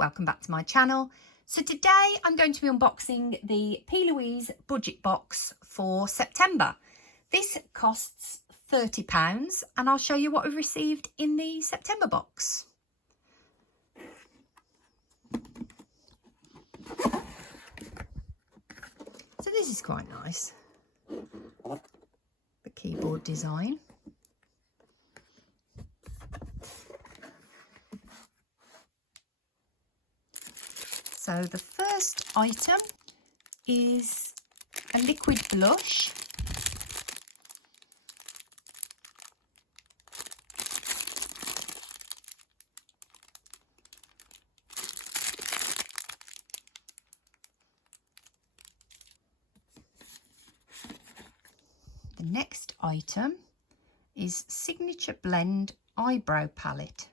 welcome back to my channel. So today I'm going to be unboxing the Plouise Budget Box for September. This costs £30 and I'll show you what we've received in the September box. So this is quite nice, the keyboard design. So the first item is a liquid blush. The next item is Signature Blend Eyebrow Palette.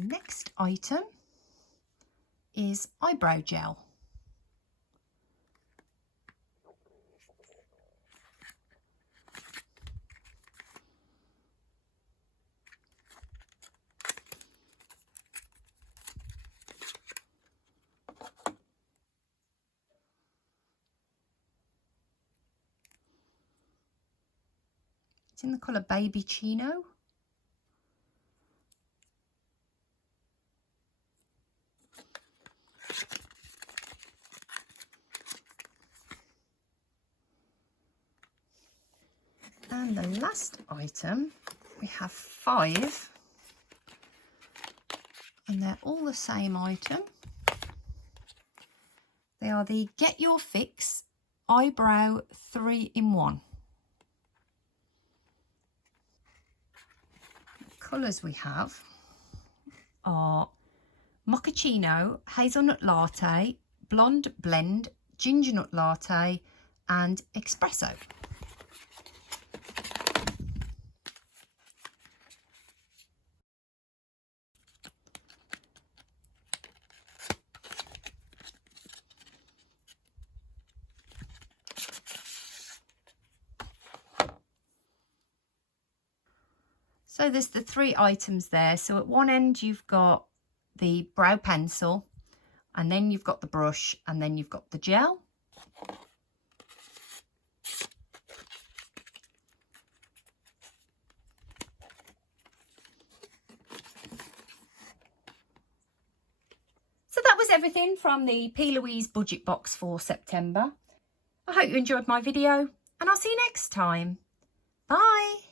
Next item is eyebrow gel. It's in the colour babyccino. And the last item, we have 5, and they're all the same item. They are the Get Your Fix Eyebrow 3-in-1. The colours we have are Mochaccino, Hazelnut Latte, Blonde Blend, Ginger Nut Latte and Espresso. So there's the 3 items there. So at one end you've got the brow pencil, and then you've got the brush, and then you've got the gel. So that was everything from the Plouise Budget Box for September. I hope you enjoyed my video, and I'll see you next time. Bye.